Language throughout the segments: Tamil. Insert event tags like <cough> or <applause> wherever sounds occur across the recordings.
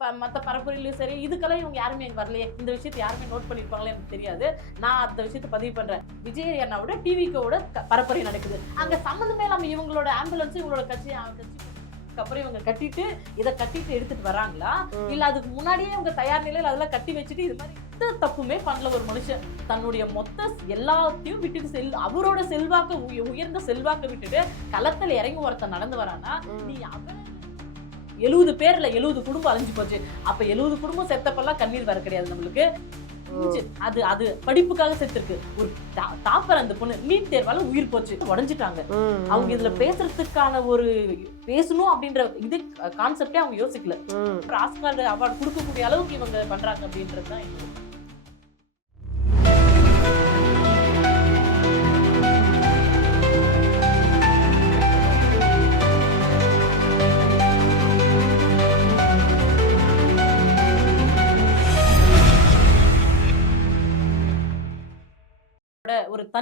ப- மத்த பரப்புரையிலயும் சரி இதுக்கெல்லாம் இவங்க யாருமே இங்க வரலையே. இந்த விஷயத்தை யாருமே நோட் பண்ணிருப்பாங்களே எனக்கு தெரியாது. நான் அந்த விஷயத்தை பதிவு பண்றேன். விஜய் அண்ணாவோட டிவிக்கோட பரப்புரை நடக்குது. அங்க சம்மந்தமே இல்லாம இவங்களோட ஆம்புலன்ஸ் இவங்களோட கட்சி கட்சி அப்புறம் இவங்க கட்டிட்டு இதை கட்டிட்டு எடுத்துட்டு வராங்களா. இல்ல அதுக்கு முன்னாடியே இவங்க தயார் நிலையில அதெல்லாம் கட்டி வச்சுட்டு இது மாதிரி எந்த தப்புமே பண்ணல ஒரு மனுஷன். தன்னுடைய மொத்த எல்லாத்தையும் விட்டுட்டு செல் அவரோட செல்வாக்க உய- உயர்ந்த செல்வாக்க விட்டுட்டு களத்துல இறங்கி ஒருத்தன் நடந்து வரானா நீ அவன் எழுபது பேர்ல எழுபது குடும்பம் அழிஞ்சு போச்சு. அப்ப எழுபது குடும்பம் செத்தப்பெல்லாம் கண்ணீர் வர கிடையாது நம்மளுக்கு. அது அது படிப்புக்காக செத்துருக்கு. ஒரு தாப்பர் அந்த பொண்ணு நீட் தேர்வால உயிர் போச்சு. உடஞ்சிட்டாங்க. அவங்க இதுல பேசுறதுக்கான ஒரு பேசணும் அப்படின்ற இது கான்செப்டே அவங்க யோசிக்கல. ஆஸ்கார் அவார்டு கொடுக்கக்கூடிய அளவுக்கு இவங்க பண்றாங்க அப்படின்றது தான்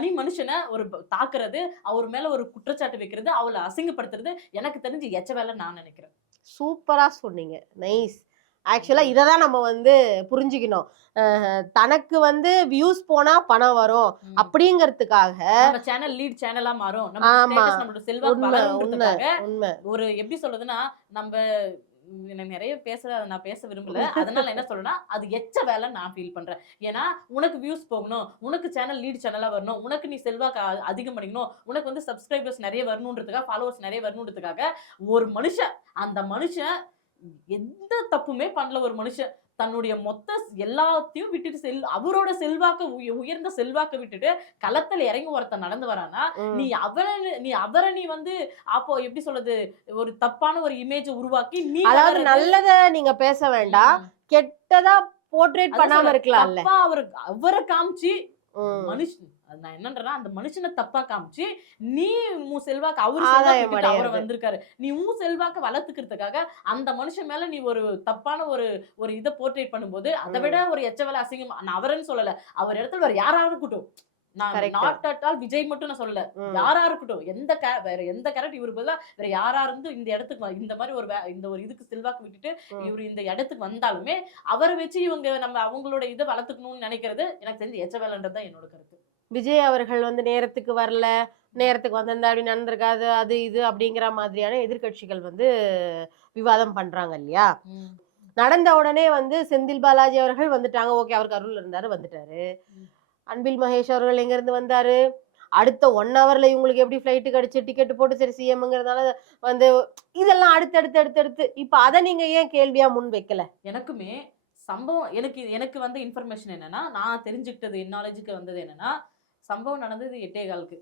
தனி மனுஷனை ஒரு தாக்குறது அவர் மேல ஒரு குற்றச்சாட்டு வைக்கிறது அவளை அசிங்கப்படுத்துறது எனக்கு தெரிஞ்சு எச்ச வேலை நான் நினைக்கிறேன். சூப்பரா சொன்னீங்க. நைஸ் ஆக்சுவலா இதை தான் நம்ம வந்து புரிஞ்சுக்கணும். தனக்கு வந்து வியூஸ் போனா பணம் வரும். அப்படிங்கறதுக்காக சேனல் லீட் சேனலா மாறும். நம்ம செல்வாக்கு உண்மை. ஒரு எப்படி சொல்றதுன்னா நம்ம நிறைய பேசுற அதை நான் பேச விரும்பல. <laughs> அதனால என்ன சொல்றேன்னா அது எச்ச வேலை நான் ஃபீல் பண்றேன். ஏன்னா உனக்கு வியூஸ் போகணும் உனக்கு சேனல் லீட் சேனலா வரணும் உனக்கு நீ செல்வாக்கு அதிகம் பண்ணிக்கணும் உனக்கு வந்து சப்ஸ்கிரைபர்ஸ் நிறைய வரணுன்றதுக்காக ஃபாலோவர்ஸ் நிறைய வரணுன்றதுக்காக ஒரு மனுஷன் அந்த மனுஷன் எந்த தப்புமே பண்ணல ஒரு மனுஷன். தன்னுடைய மொத்த எல்லாத்தையும் விட்டுட்டு செல் அவரோட செல்வாக்க உய- உயர்ந்த செல்வாக்க விட்டுட்டு களத்துல இறங்கி ஒருத்தன் நடந்து வரானா. நீ அவரை நீ அவரை நீ வந்து அப்போ எப்படி சொல்றது ஒரு தப்பான ஒரு இமேஜ் உருவாக்கி நீ அதாவது நல்லத நீங்க பேச வேண்டாம். கெட்டதா போர்ட்ரேட் பண்ணாம. இருக்கலாம்ல அவரு அவரை காமிச்சு. மனுஷன். நான் என்னன்றேன்னா அந்த மனுஷனை தப்பா காமிச்சு நீ உன் செல்வாக்கு அவரு அவரை. வந்திருக்காரு. நீ உன் செல்வாக்க வளர்த்துக்கிறதுக்காக அந்த மனுஷன் மேல நீ ஒரு தப்பான ஒரு ஒரு இதை போர்ட்ரேட் பண்ணும்போது அதை விட ஒரு எச்ச வேலை அசிங்கம் நான் அவரன்னு சொல்லல. அவர் இடத்துல வேற யாராவது இருக்கட்டும் நான். நாட் அட் ஆல் விஜய் மட்டும் நான் சொல்லல. யாரா இருக்கட்டும் எந்த வேற எந்த கேரக்டர் இவருக்கு பதிலா வேற யாரா இருந்து இந்த இடத்துக்கு இந்த மாதிரி ஒரு இந்த ஒரு இதுக்கு செல்வாக்கு விட்டுட்டு. இவர் இந்த இடத்துக்கு வந்தாலுமே அவரை வச்சு இவங்க நம்ம அவங்களோட இதை வளர்த்துக்கணும்னு நினைக்கிறது எனக்கு தெரிஞ்சு எச்ச வேலைன்றது தான் என்னோட கருத்து விஜய் அவர்கள் வந்து நேரத்துக்கு வரல நேரத்துக்கு வந்திருந்தா அப்படி நடந்திருக்காது அது இது அப்படிங்கிற மாதிரியான எதிர்க்கட்சிகள் வந்து விவாதம் பண்றாங்க இல்லையா நடந்த உடனே வந்து செந்தில் பாலாஜி அவர்கள் வந்துட்டாங்க ஓகே அவருக்கு அருள் இருந்தாரு வந்துட்டாரு. அன்பில் மகேஷ் அவர்கள் எங்க இருந்து வந்தாரு? அடுத்த ஒன் ஹவர்ல இவங்களுக்கு எப்படி ஃப்ளைட்டு கிடைச்சு டிக்கெட் போட்டு சரி சிஎம்ங்கிறதுனால வந்து இதெல்லாம் அடுத்து அடுத்து அடுத்து அடுத்து. இப்ப அதை நீங்க ஏன் கேள்வியா முன் வைக்கல? எனக்குமே சம்பவம் எனக்கு எனக்கு வந்த இன்ஃபர்மேஷன் என்னன்னா நான் தெரிஞ்சுக்கிட்டது நாலேஜுக்கு வந்தது என்னன்னா சம்பவம் நடந்தது எட்டே காலுக்கு.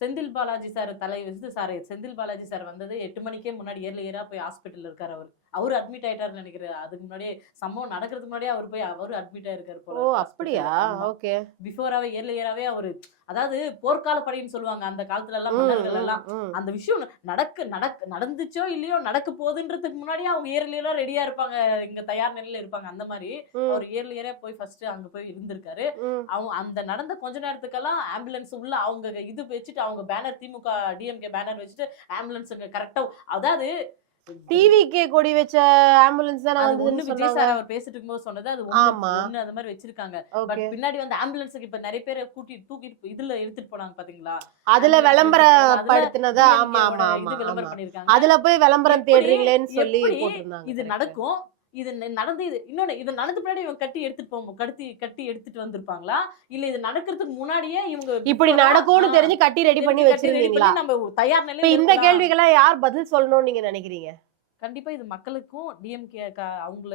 செந்தில் பாலாஜி சார் தலை வச்சு சார் செந்தில் பாலாஜி சார் வந்தது எட்டு மணிக்கே முன்னாடி ஏர்ல ஏரா போய் ஹாஸ்பிட்டல் இருக்காரு அவர். அவர் அட்மிட் ஆயிட்டாருன்னு நினைக்கிறேன். அதுக்கு முன்னாடியே சம்பவம் நடக்கிறதுக்கு முன்னாடியே அவர் போய் அவரு அட்மிட் ஆயிருக்காரு ஓ போல அப்படியா? ஓகே. பிஃபோராவே ஏர்ல ஏராவே அவரு அதாவது போர்க்கால படைன்னு சொல்லுவாங்க. அந்த காலத்துல எல்லாம் மன்னர்கள் எல்லாம் அந்த விஷயம் நடக்க நடக்க நடந்துச்சோ இல்லையோ நடக்க போகுதுன்றதுக்கு முன்னாடியே அவங்க இயர்லியெல்லாம் ரெடியா இருப்பாங்க. இங்க தயார் நிலையில இருப்பாங்க. அந்த மாதிரி அவர் இயர்லியரே போய் ஃபர்ஸ்ட் அங்க போய் இருந்திருக்காரு. அவங்க அந்த நடந்த கொஞ்ச நேரத்துக்கெல்லாம் ஆம்புலன்ஸ் உள்ள அவங்க இது வச்சுட்டு அவங்க பேனர் திமுக டிஎம்கே பேனர் வச்சுட்டு ஆம்புலன்ஸ் கரெக்டா அதாவது டிவிக்கே கொடி வச்ச ஆம்புலன்ஸ் தானே அது ஒண்ணு விஜய் சார் அவர் பேசிட்டு இருக்கும்போது சொன்னது அது ஆமா. ஒண்ணு அந்த மாதிரி வச்சிருக்காங்க. பட் பின்னாடி வந்து ஆம்புலன்ஸுக்கு இப்ப நிறைய பேரை கூட்டி தூக்கிட்டு இதுல எடுத்துட்டு போனாங்க பாத்தீங்களா? அதுல விளம்பரப்படுத்தினது அதுல ஆமா ஆமா ஆமா விளம்பரம் அதுல போய் விளம்பரம் தேடுறீங்களேன்னு சொல்லி இது நடக்கும்? இது நடந்து இது இன்னொன்னு இது நடந்த பின்னாடி இவங்க கட்டி எடுத்துட்டு போவோம் கட்டி கட்டி எடுத்துட்டு வந்திருப்பாங்களா? இல்ல இது நடக்கிறதுக்கு முன்னாடியே இவங்க இப்படி நடக்கும்னு தெரிஞ்சு கட்டி ரெடி பண்ணி பண்ணி நம்ம தயார் நிலையில இந்த. கேள்விக்கெல்லாம் யார் பதில் சொல்லணும்னு நீங்க நினைக்கிறீங்க? கண்டிப்பா இது மக்களுக்கும் டிஎம்கே அவங்கள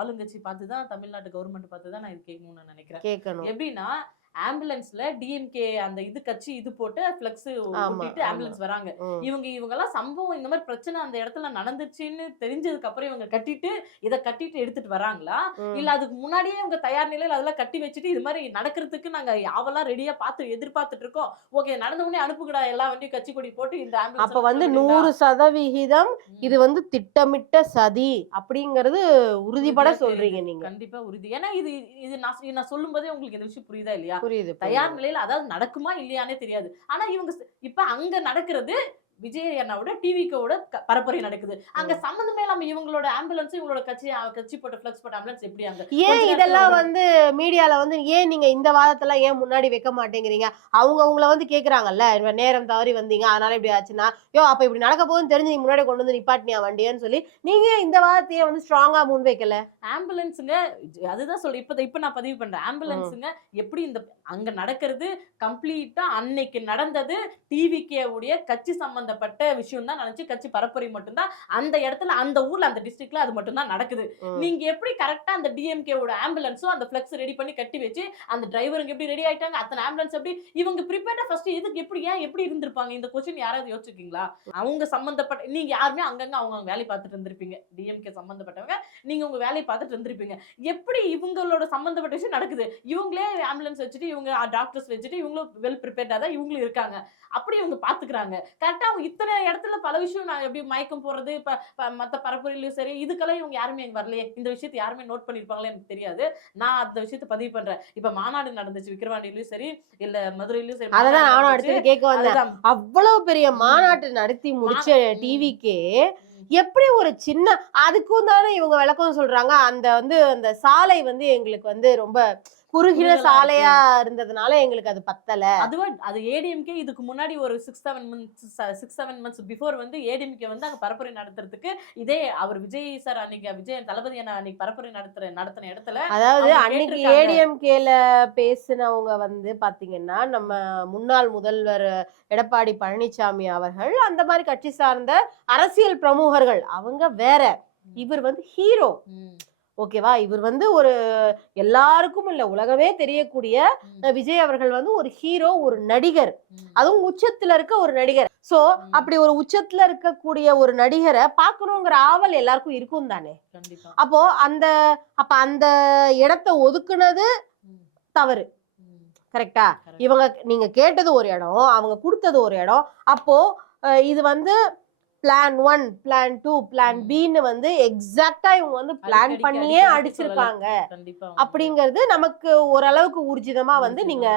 ஆளுங்கட்சி பார்த்து தான் தமிழ்நாட்டு கவர்மெண்ட் பார்த்து தான் நான் இது கேட்கணும்னு நான் நினைக்கிறேன். கேட்கணும். எப்படின்னா ஆம்புலன்ஸ்ல டிஎம்கே அந்த இது கட்சி இது போட்டு ஃபிளக்ஸ் ஒட்டிட்டு ஆமா. ஆம்புலன்ஸ் வராங்க. இவங்க இவங்க எல்லாம் சம்பவம் இந்த மாதிரி பிரச்சனை அந்த இடத்துல நடந்துச்சுன்னு தெரிஞ்சதுக்கு அப்புறம் இவங்க கட்டிட்டு இத கட்டிட்டு எடுத்துட்டு வராங்களா. இல்ல அதுக்கு முன்னாடியே இவங்க தயார் நிலையில அதெல்லாம் கட்டி வச்சுட்டு இது மாதிரி நடக்கிறதுக்கு நாங்க யாவெல்லாம் ரெடியா பார்த்து எதிர்பார்த்துட்டு இருக்கோம் ஓகே நடந்த உடனே அனுப்புகடா எல்லா வண்டியும் கட்சி கொடி போட்டு இந்த ambulance அப்ப வந்து. நூறு சதவிகிதம். இது வந்து திட்டமிட்ட சதி அப்படிங்கறது உறுதிப்பட சொல்றீங்க. நீங்க கண்டிப்பா உறுதி ஏன்னா இது இது நான் நான் சொல்லும் போதே உங்களுக்கு இந்த விஷயம் புரியுதா இல்லையா தயார் நிலையில அதாவது நடக்குமா இல்லையானே தெரியாது. ஆனா இவங்க இப்ப அங்க நடக்கிறது விஜய் அண்ணாவோட டிவிக்கோட பரப்புரை நடக்குது. அங்க சம்மந்தமே இல்லாம இவங்களோட ஆம்புலன்ஸ் இவங்களோட கட்சி கட்சி போட்ட ஃபிளக்ஸ் போட்ட ஆம்புலன்ஸ் எப்படி அங்க? ஏன் இதெல்லாம் வந்து மீடியால வந்து ஏன் நீங்க இந்த வாதத்தெல்லாம் ஏன் முன்னாடி வைக்க மாட்டேங்கிறீங்க? அவங்க உங்களை வந்து கேக்குறாங்கல்ல நேரம் தவறி வந்தீங்க அதனால இப்படி ஆச்சுன்னா யோ அப்ப இப்படி நடக்க போகுதுன்னு தெரிஞ்சு நீங்க முன்னாடி கொண்டு வந்து நிப்பாட்டினியா வண்டியன்னு சொல்லி நீங்க இந்த வாதத்தையே வந்து ஸ்ட்ராங்கா முன் வைக்கல? ஆம்புலன்ஸுங்க அதுதான் சொல்ல இப்ப இப்ப நான் பதிவு பண்றேன். ஆம்புலன்ஸுங்க எப்படி இந்த அங்க நடக்கிறது கம்ப்ளீட்டா அன்னைக்கு நடந்தது டிவிகே உடைய கட்சி சம்பந்தப்பட்ட விஷயம் தான் நினைச்சு கட்சி பரப்புரை மட்டும்தான். அந்த இடத்துல அந்த ஊர்ல அந்த டிஸ்ட்ரிக்ட்ல அது மட்டும் தான் நடக்குது. நீங்க எப்படி கரெக்டா அந்த டிஎம்கே ஓட ஆம்புலன்ஸும் அந்த ஃபிளக்ஸ் ரெடி பண்ணி கட்டி வச்சு அந்த டிரைவருங்க எப்படி ரெடி ஆயிட்டாங்க அத்தனை ஆம்புலன்ஸ் எப்படி இவங்க ப்ரிப்பேர்டா ஃபர்ஸ்ட் இதுக்கு எப்படி ஏன் எப்படி இருந்திருப்பாங்க? இந்த கொஸ்டின் யாராவது யோசிச்சிருக்கீங்களா? அவங்க சம்பந்தப்பட்ட நீங்க யாருமே அங்கங்க அவங்க வேலையை பார்த்துட்டு இருந்திருப்பீங்க. டிஎம்கே சம்பந்தப்பட்டவங்க நீங்க உங்க வேலையை பார்த்துட்டு இருந்திருப்பீங்க. எப்படி இவங்களோட சம்பந்தப்பட்ட விஷயம் நடக்குது? இவங்களே ஆம்புலன்ஸ் வச்சுட்டு இவங்க டாக்டர்ஸ் வச்சுட்டு இவங்களும் வெல் ப்ரிப்பேர்டா தான் இவங்களும் இருக்காங்க. அப்படி இவங்க பாத்துக்கிறாங்க கரெக்டா அவங்க இத்தனை இடத்துல பல விஷயம் நான் எப்படி மயக்கம் போடுறது இப்ப மத்த பரப்புரையிலயும் சரி இதுக்கெல்லாம் இவங்க யாருமே இங்க வரலையே. இந்த விஷயத்தை யாருமே நோட் பண்ணிருப்பாங்களே எனக்கு தெரியாது. நான் அந்த விஷயத்தை பதிவு பண்றேன். இப்ப மாநாடு நடந்துச்சு விக்கிரவாண்டியிலயும் சரி இல்ல மதுரையிலயும் சரி மாநாடு நானும். அடுத்தது கேட்க வந்தேன். அவ்வளவு பெரிய மாநாட்டு நடத்தி முடிச்ச டிவிக்கே எப்படி ஒரு சின்ன அதுக்கும் தானே இவங்க விளக்கம் சொல்றாங்க. அந்த வந்து அந்த சாலை வந்து எங்களுக்கு வந்து ரொம்ப குறுகின குறுகலா சாலையா இருந்ததுனால எங்களுக்கு அது பத்தல. அதுவா அது ஏடிஎம்கே இதுக்கு முன்னாடி ஒரு six seven months six seven months before வந்து ஏடிஎம்கே வந்து அங்க பரப்புரை நடத்துறதுக்கு இதே அவர் விஜய் சார் அன்னைக்கு விஜய் தளபதி அண்ணா அன்னைக்கு பரப்புரை நடத்துற நடத்தின இடத்துல அதாவது அன்னைக்கு. ஏடிஎம்கேல பேசினவங்க வந்து பாத்தீங்கன்னா நம்ம முன்னாள் முதல்வர் எடப்பாடி பழனிசாமி அவர்கள் அந்த மாதிரி கட்சி சார்ந்த அரசியல் பிரமுகர்கள் அவங்க வேற. இவர் வந்து ஹீரோ ஓகேவா? இவர் வந்து ஒரு எல்லாருக்கும் இல்ல உலகமே தெரியக்கூடிய விஜய் அவர்கள் வந்து ஒரு ஹீரோ ஒரு நடிகர். அதுவும் உச்சத்துல இருக்க ஒரு நடிகர். சோ ம். அப்படி ஒரு உச்சத்துல இருக்கக்கூடிய ஒரு நடிகரை பார்க்கணுங்கிற ஆவல் எல்லாருக்கும் இருக்கும் தானே? அப்போ அந்த அப்ப அந்த இடத்த ஒதுக்குனது தவறு. கரெக்டா. இவங்க நீங்க கேட்டது ஒரு இடம் அவங்க கொடுத்தது ஒரு இடம். அப்போ இது வந்து plan one plan two plan. பின்னு வந்து எக்ஸாக்டா இவங்க வந்து பிளான் பண்ணியே அடிச்சிருக்காங்க அப்படிங்கிறது நமக்கு ஓரளவுக்கு ஊர்ஜிதமா வந்து நீங்க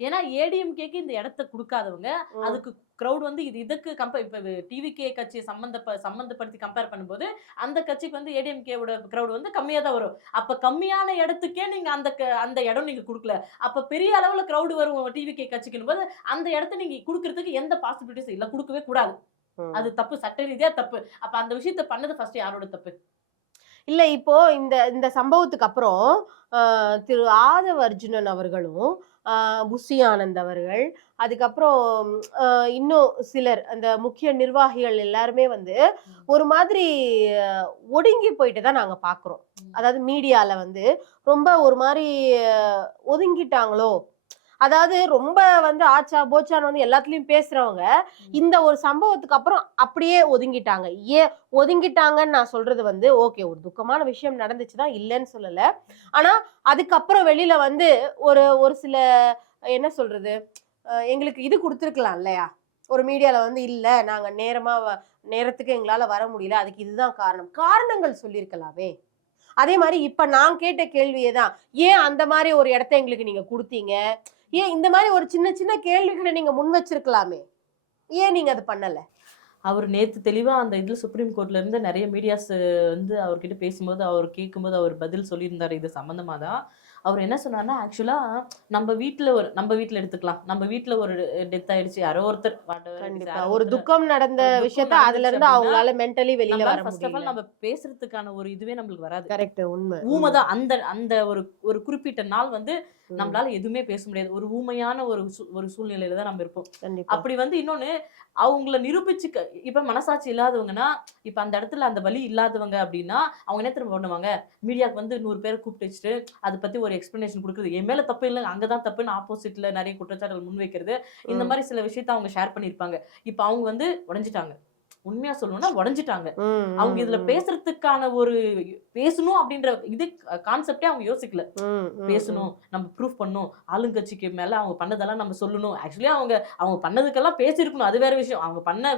ஏன்னா ஏடிஎம்கேக்கு இந்த இடத்த கொடுக்காதவங்க அதுக்கு கிரௌட் வந்து இது இதுக்கு கம்பேர் இப்ப டிவிகே கட்சியை சம்பந்த சம்பந்தப்படுத்தி கம்பேர் பண்ணும்போது அந்த கட்சிக்கு வந்து ஏடிஎம்கேவோட கிரௌட் வந்து கம்மியா தான் வரும். அப்ப கம்மியான இடத்துக்கே நீங்க அந்த க- அந்த இடம் நீங்க கொடுக்கல. அப்ப பெரிய அளவுல கிரௌட் வரும் டிவிகே கட்சிக்குன்னு போது அந்த இடத்த நீங்க கொடுக்கறதுக்கு எந்த பாசிபிலிட்டிஸ் இல்ல. கொடுக்கவே கூடாது. அது தப்பு சட்ட ரீதியா தப்பு. அப்ப அந்த விஷயத்த பண்ணது ஃபர்ஸ்ட் யாரோட தப்பு? இல்ல இப்போ இந்த இந்த சம்பவத்துக்கு அப்புறம் திரு ஆதவ அர்ஜுனன் அவர்களும் புஷி ஆனந்த் அவர்கள் அதுக்கப்புறம் இன்னும் சிலர் அந்த முக்கிய நிர்வாகிகள் எல்லாருமே வந்து ஒரு மாதிரி ஒடுங்கி போயிட்டு தான் நாங்க பாக்குறோம். அதாவது மீடியால வந்து ரொம்ப ஒரு மாதிரி ஒதுங்கிட்டாங்களோ அதாவது ரொம்ப வந்து ஆச்சா போச்சான்னு வந்து எல்லாத்துலயும் பேசுறவங்க இந்த ஒரு சம்பவத்துக்கு அப்புறம் அப்படியே ஒதுங்கிட்டாங்க. ஏன் ஒதுங்கிட்டாங்கன்னு நான் சொல்றது வந்து ஓகே ஒரு துக்கமான விஷயம் நடந்துச்சுதான் இல்லைன்னு சொல்லல. ஆனா அதுக்கப்புறம் வெளியில வந்து ஒரு ஒரு சில என்ன சொல்றது எங்களுக்கு இது கொடுத்துருக்கலாம் இல்லையா? ஒரு மீடியால வந்து இல்ல நாங்க நேரமா வ- நேரத்துக்கு எங்களால வர முடியல அதுக்கு இதுதான் காரணம். காரணங்கள் சொல்லியிருக்கலாமே. அதே மாதிரி இப்ப நான் கேட்ட கேள்வியே தான் ஏன் அந்த மாதிரி ஒரு இடத்த எங்களுக்கு நீங்க கொடுத்தீங்க? ஏன் இந்த மாதிரி ஒரு சின்ன சின்ன கேள்விகளை நீங்க முன் வச்சிருக்கலாமே? ஏன் நீங்க அது பண்ணல? அவர் நேத்து தெளிவா அந்த இதுல சுப்ரீம் கோர்ட்ல இருந்து நிறைய மீடியாஸ் வந்து அவர்கிட்ட பேசும்போது அவர் கேட்கும்போது அவர் பதில் சொல்லியிருந்தாரு. இது சம்பந்தமா தான். அவர் என்ன சொன்னார்னா ஆக்சுவலா நம்ம வீட்ல ஒரு நம்ம வீட்ல எடுத்துக்கலாம். நம்ம வீட்ல ஒரு டெத் ஆயிடுச்சு. யாரோ ஒருத்தர் ஒரு துக்கம் நடந்த விஷயத்த அதுல இருந்து அவங்களால மென்டலி வெளியில வர ஃபர்ஸ்ட் ஆஃப் ஆல் நம்ம பேசுறதுக்கான ஒரு இதுவே நம்மளுக்கு வராது. கரெக்ட் உண்மை. ஊமைதான் அந்த அந்த ஒரு ஒரு குறிப்பிட்ட நாள் வந்து நம்மளால எதுவுமே பேச முடியாது. ஒரு ஊமையான ஒரு ஒரு சூழ்நிலையில தான் நம்ம இருப்போம். அப்படி வந்து இன்னொன்னு அவங்கள நிரூபிச்சுக்க இப்ப மனசாட்சி இல்லாதவங்கன்னா இப்ப அந்த இடத்துல அந்த வலி இல்லாதவங்க அப்படின்னா அவங்க என்ன திரும்ப பண்ணுவாங்க? மீடியாவுக்கு வந்து நூறு பேரை கூப்பிட்டு வச்சுட்டு அதை பத்தி ஒரு எக்ஸ்பிளனேஷன் கொடுக்குறது. என் மேல தப்பு இல்லை அங்கதான் தப்புன்னு ஆப்போசிட்ல நிறைய குற்றச்சாட்டுகள் முன்வைக்கிறது. இந்த. மாதிரி சில விஷயத்த அவங்க ஷேர் பண்ணியிருப்பாங்க. இப்ப அவங்க வந்து உடைஞ்சிட்டாங்க. உண்மையா சொல்லணும்னா உடைஞ்சிட்டாங்க. அவங்க இதுல பேசுறதுக்கான ஒரு பேசணும் அப்படின்ற இது கான்செப்டே அவங்க யோசிக்கல. பேசணும் நம்ம ப்ரூஃப் பண்ணணும் ஆளுங்கட்சிக்கு மேல அவங்க பண்ணதெல்லாம் நம்ம சொல்லணும். ஆக்சுவலி அவங்க அவங்க பண்ணதுக்கெல்லாம் பேசியிருக்கணும். அது வேற விஷயம். அவங்க பண்ண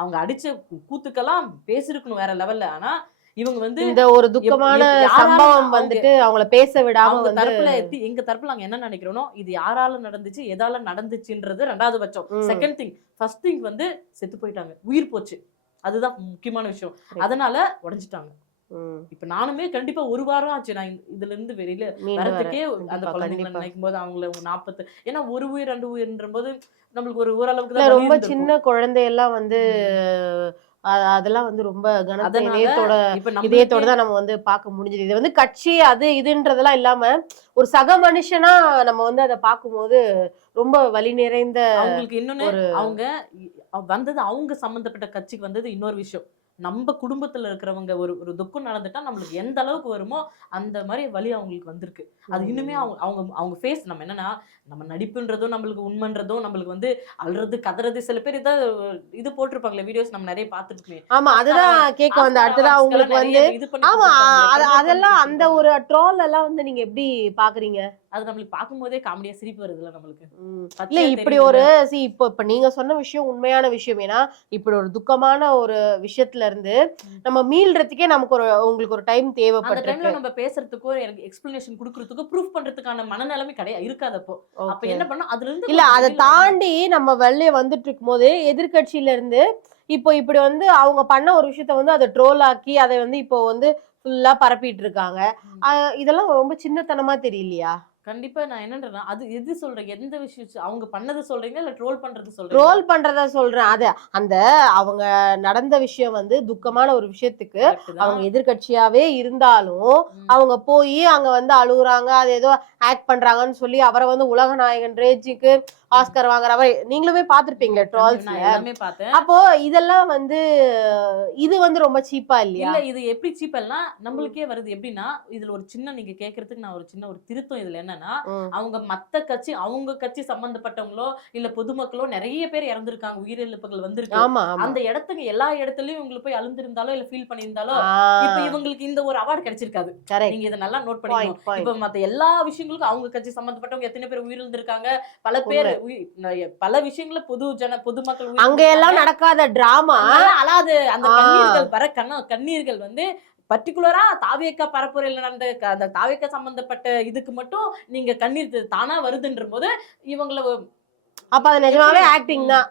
அவங்க அடிச்ச கூத்துக்கெல்லாம் பேசியிருக்கணும் வேற லெவல்ல ஆனா இவங்க வந்து இந்த ஒரு துக்கமான சம்பவம் வந்துட்டு அவங்கள பேச விடாம தரப்புல எத்தி- எங்க தரப்புல நாங்க என்ன நினைக்கிறோம்னோ இது யாரால நடந்துச்சு எதால நடந்துச்சுன்றது ரெண்டாவது பட்சம். செகண்ட் திங் ஃபர்ஸ்ட் திங் வந்து செத்து போயிட்டாங்க. உயிர் போச்சு. அதுதான் முக்கியமான விஷயம். அதனால உடைஞ்சிட்டாங்க. இப்ப நானுமே கண்டிப்பா ஒரு வாரம் ஆச்சு. நான் இதுல இருந்து வெளியில வரதுக்கே அந்த குழந்தைங்களை. நினைக்கும் போது அவங்கள நாற்பத்து ஏன்னா ஒரு உயிர் ரெண்டு உயிர்ன்ற போது நம்மளுக்கு ஒரு ஓரளவுக்கு ரொம்ப. சின்ன குழந்தையெல்லாம் வந்து அதெல்லாம் வந்து ரொம்ப கனத்த இதயத்தோட இதயத்தோட தான் நம்ம வந்து பார்க்க முடிஞ்சது. இது வந்து கட்சி அது இதுன்றதெல்லாம் இல்லாம ஒரு சக மனுஷனா நம்ம வந்து அதை பார்க்கும்போது ரொம்ப வலி நிறைந்த அவங்களுக்கு இன்னொன்னு அவங்க வந்தது அவங்க சம்பந்தப்பட்ட கட்சிக்கு வந்தது இன்னொரு விஷயம். நம்ம குடும்பத்துல இருக்கிறவங்க ஒரு ஒரு துக்கம் நடந்துட்டா நம்மளுக்கு எந்த அளவுக்கு வருமோ அந்த மாதிரி வலி அவங்களுக்கு வந்திருக்கு. அது இன்னுமே அவங்க அவங்க அவங்க ஃபேஸ் நம்ம என்னன்னா நம்ம நடிப்புன்றதும் நம்மளுக்கு உண்மைன்றதும் நம்மளுக்கு வந்து அழுறது கதறது சில பேர் இதை இது போட்டிருப்பாங்களே வீடியோஸ் நம்ம நிறைய பார்த்துருக்கோமே ஆமா அதுதான் கேட்க வந்து அடுத்ததா உங்களுக்கு வந்து ஆமா அது- அதெல்லாம் அந்த ஒரு ட்ரோல் எல்லாம் வந்து நீங்க எப்படி பாக்குறீங்க? அது நம்மளுக்கு பார்க்கும்போதே காமெடியா சிரிப்பு வருதுல்ல நம்மளுக்கு. இல்ல இப்படி. ஒரு see இப்போ இப்ப நீங்க சொன்ன விஷயம் உண்மையான விஷயம் ஏன்னா இப்படி ஒரு துக்கமான ஒரு விஷயத்துல இருந்து. நம்ம மீள்றதுக்கே நமக்கு ஒரு உங்களுக்கு ஒரு டைம் தேவைப்பட்டிருக்கு நம்ம பேசுறதுக்கோ எனக்கு எக்ஸ்பிளனேஷன் கொடுக்கறதுக்கோ ப்ரூஃப் பண்றதுக்கான மனநிலைமை கிடையாது இருக்காது அப்போ. என்ன பண்ணா அதுல இருந்து இல்ல அதை. தாண்டி நம்ம வெளியே வந்துட்டு இருக்கும்போது எதிர்க்கட்சியில இருந்து இப்போ இப்படி வந்து அவங்க பண்ண ஒரு விஷயத்த வந்து அதை ட்ரோல் ஆக்கி அதை வந்து இப்போ வந்து ஃபுல்லா பரப்பிட்டு இருக்காங்க இதெல்லாம் ரொம்ப சின்னத்தனமா தெரியலையா கண்டிப்பா நான் என்னன்றேன்னா அது எது சொல்றேன் எந்த விஷயம் அவங்க பண்ணது சொல்றீங்க இல்ல ட்ரோல் பண்றது சொல்றீங்க ட்ரோல் பண்றத சொல்றேன் அது அந்த அவங்க நடந்த விஷயம் வந்து துக்கமான ஒரு விஷயத்துக்கு. அவங்க எதிர்க்கட்சியாவே இருந்தாலும். அவங்க போய் அங்க வந்து அழுகுறாங்க அது ஏதோ ஆக்ட் பண்றாங்கன்னு சொல்லி அவரை வந்து உலக நாயகன் ரேஜுக்கு ஆஸ்கர் வாங்குற மாதிரி. நீங்களுமே பாத்திருப்பீங்களே எல்லாமே பார்த்தேன். அப்போ இதெல்லாம் வந்து இது வந்து ரொம்ப சீப்பா இல்லையா? இல்ல இது எப்படி சீப்பல்னா நம்மளுக்கே வருது. எப்படின்னா இதுல ஒரு சின்ன நீங்க கேக்குறதுக்கு நான் ஒரு சின்ன ஒரு திருத்தம் இதுல என்னன்னா. அவங்க மத்த கட்சி அவங்க கட்சி சம்பந்தப்பட்டவங்களோ இல்ல பொதுமக்களோ நிறைய பேர் இறந்திருக்காங்க. உயிரிழப்புகள் வந்திருக்கு. அந்த இடத்துக்கு எல்லா இடத்துலயும் இவங்களுக்கு போய் அழுந்திருந்தாலோ இல்ல ஃபீல் பண்ணியிருந்தாலோ இப்ப இவங்களுக்கு இந்த ஒரு அவார்டு கிடைச்சிருக்காது. நீங்க இதை நல்லா நோட் பண்ணிக்கணும். இப்ப மத்த எல்லா விஷயங்களுக்கும் அவங்க கட்சி சம்பந்தப்பட்டவங்க எத்தனை பேர் உயிரிழந்திருக்காங்க? பல பேர் பல விஷயங்கள பொது ஜன பொதுமக்கள் அங்க எல்லாம் நடக்காத டிராமா அழாது. அந்த. கண்ணீர்கள் வர கண்ண கண்ணீர்கள் வந்து பர்டிகுலரா தாவேக்கா பரப்புரையில் நடந்த அந்த தாவேக்கா சம்பந்தப்பட்ட இதுக்கு மட்டும் நீங்க கண்ணீர் தானா வருதுன்ற போது இவங்கள அப்ப அது நிஜமாவே ஆக்டிங் தான்.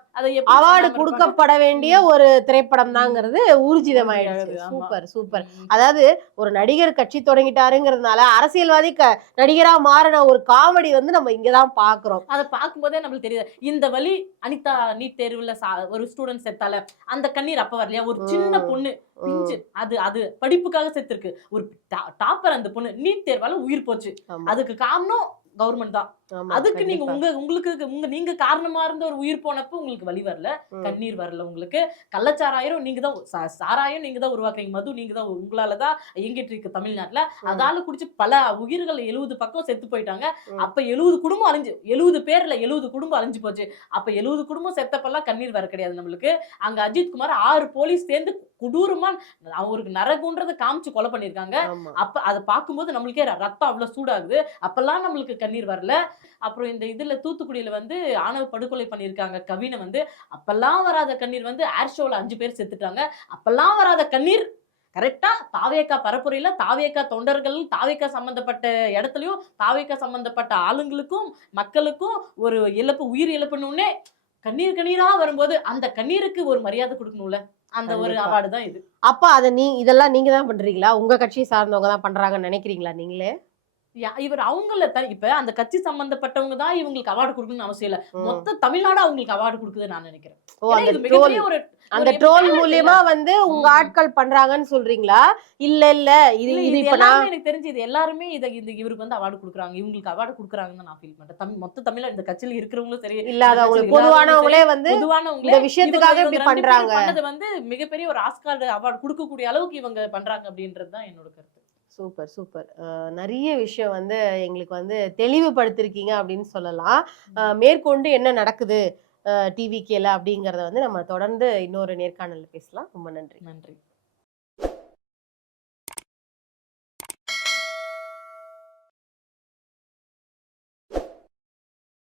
அவார்டு? கொடுக்கப்பட வேண்டிய ஒரு திரைப்படம் தாங்கிறது ஊர்ஜிதமாயிடுச்சு. Super super. அதாவது ஒரு நடிகர் கட்சி தொடங்கிட்டாருங்கிறதுனால அரசியல்வாதி நடிகரா மாறின ஒரு காமெடி வந்து நம்ம இங்கதான் பாக்குறோம். அதை பார்க்கும்போதே நம்மளுக்கு தெரியுது. இந்த வழி அனிதா நீட் தேர்வுல ஒரு ஸ்டூடெண்ட் செத்தால அந்த கண்ணீர் அப்ப வரலையா? ஒரு சின்ன. பொண்ணு பிஞ்சு அது அது படிப்புக்காக செத்துருக்கு. ஒரு டாப்பர் அந்த பொண்ணு நீட் தேர்வால உயிர் போச்சு. அதுக்கு காரணம் கவர்மெண்ட் தான் அதுக்கு நீங்க. உங்க உங்களுக்கு உங்க நீங்க காரணமா இருந்த ஒரு உயிர் போனப்ப உங்களுக்கு வலி வரல. கண்ணீர் வரல உங்களுக்கு கள்ளச்சாராயம் நீங்க தான் சாராயம் நீங்க தான் உருவாக்குறீங்க மது நீங்க தான் உங்களால தான் இயங்கிட்டு இருக்கு தமிழ்நாட்டுல. அதால குடிச்சு பல உயிர்கள் எழுபது பக்கம் செத்து போயிட்டாங்க. அப்ப எழுபது குடும்பம் அழிஞ்சு எழுபது பேர்ல எழுபது குடும்பம் அழிஞ்சு போச்சு அப்ப எழுபது குடும்பம் செத்தப்பெல்லாம் கண்ணீர் வர கிடையாது நம்மளுக்கு அங்க அஜித் குமார் ஆறு போலீஸ் சேர்ந்து கொடூரமா அவருக்கு நரகுன்றதை காமிச்சு கொலை பண்ணிருக்காங்க. அப்ப அதை பார்க்கும்போது நம்மளுக்கே ரத்தம் அவ்வளவு சூடாகுது அப்பெல்லாம் நம்மளுக்கு கண்ணீர் வரல. அப்புறம் இந்த இதுல தூத்துக்குடியில வந்து ஆணவ படுகொலை பண்ணியிருக்காங்க கவினை வந்து. அப்பெல்லாம் வராத கண்ணீர் வந்து ஏர் ஷோல அஞ்சு பேர் செத்துட்டாங்க. அப்பெல்லாம் வராத கண்ணீர் கரெக்டா தாவேக்கா பரப்புரையில தாவேக்கா தொண்டர்கள் தாவேக்கா சம்பந்தப்பட்ட இடத்துலயும் தாவேக்கா சம்பந்தப்பட்ட ஆளுங்களுக்கும் மக்களுக்கும் ஒரு இழப்பு உயிர் இழப்புன்னு கண்ணீர் கண்ணீரா வரும்போது அந்த கண்ணீருக்கு ஒரு மரியாதை கொடுக்கணும்ல. அந்த ஒரு. அவார்டு தான் இது. அப்ப அத நீ இதெல்லாம் நீங்க தான் பண்றீங்களா? உங்க கட்சியை சார்ந்தவங்க தான் பண்றாங்கன்னு நினைக்கிறீங்களா நீங்களே? இவர் அவங்கள இப்ப அந்த கட்சி சம்பந்தப்பட்டவங்க தான் இவங்களுக்கு அவார்டு கொடுக்கணும்னு அவசியம் இல்ல. மொத்த தமிழ்நாடு அவங்களுக்கு அவார்டு கொடுக்குது நான் நினைக்கிறேன். ஒரு அந்த ட்ரோல் மூலியமா வந்து உங்க. ஆட்கள் பண்றாங்கன்னு சொல்றீங்களா? இல்ல இல்ல. இது இது இப்ப நான் எனக்கு தெரிஞ்சு இது எல்லாருமே இத இந்த இவருக்கு வந்து அவார்டு கொடுக்குறாங்க. இவங்களுக்கு அவார்டு கொடுக்குறாங்கன்னு நான் ஃபீல் பண்றேன். தமிழ் மொத்த தமிழ்ல இந்த கட்சியில இருக்கிறவங்களும் சரி இல்லாதவங்களுக்கு பொதுவானவங்களே வந்து பொதுவானவங்களே இந்த விஷயத்துக்காக இப்படி பண்றாங்க. பண்ணது வந்து மிகப்பெரிய ஒரு ஆஸ்கார் அவார்டு கொடுக்கக்கூடிய அளவுக்கு இவங்க பண்றாங்க அப்படின்றது தான் என்னோட கருத்து. Super super. அஹ் நிறைய விஷயம் வந்து எங்களுக்கு வந்து தெளிவுபடுத்திருக்கீங்க அப்படின்னு சொல்லலாம். அஹ் மேற்கொண்டு என்ன நடக்குது? டிவி கேல அப்படிங்கறத வந்து நம்ம தொடர்ந்து இன்னொரு நேர்காணல்ல பேசலாம். ரொம்ப நன்றி. நன்றி.